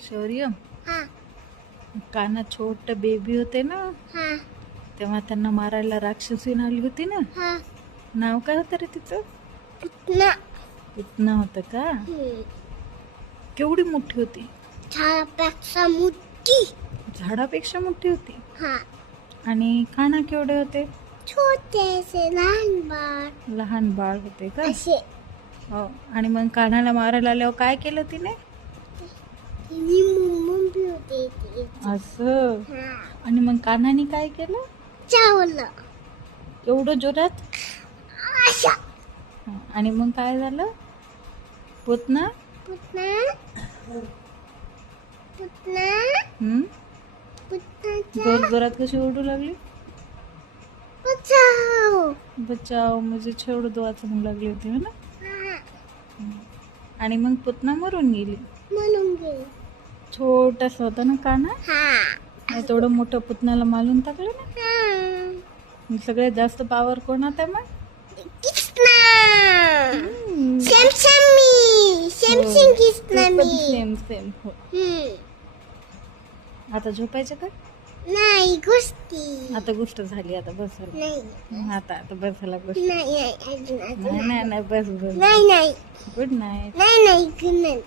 शौर्य, हा कानात छोट बेबी होते ना, हा तेव्हा त्यांना मारायला राक्षसीन आली होती ना. हा नाव काय होतं रे तिचं? पुतना पुतना होतं का? केवढी मोठी होती? झाडापेक्षा मोठी. झाडापेक्षा मोठी होती. हा आणि काना केवढे होते? छोटेसे लहान बाळ लहान बाळ होते का? असे. हो. आणि मग कान्हाला मारायला आल्यावर काय केलं तिने? तिने मुंबई होते ती. असं. हा आणि मग कान्हाने काय केलं? चावलं एवढं जोरात? अशा. हा. आणि मग काय झालं? पुतना पुतना पुतना हम्म पुतनाचा जोर जोरात कशी ओरडू लागली? बचाव. बचाव म्हणजे छेवड वाचून लागली होती हो ना. हा आणि मग पुतना मरून गेली. म्हणून गेली. छोटासा होता ना कान्हा, हा तेवढं मोठं पुतण्याला मारून टाकलं ना. हा मग सगळ्यात जास्त पावर कोणात आहे मग? कृष्णा. सेम सेम मी. सेम सेम कृष्णा मी. Same same. हो. आता झोपायचं का? नाही गोष्टी. आता गोष्ट झाली, आता बस झालं. नाही आता बस झाला गोष्ट. नाही अजून नाही बस बस. नाही गुड नाईट. नाही गुड नाईट.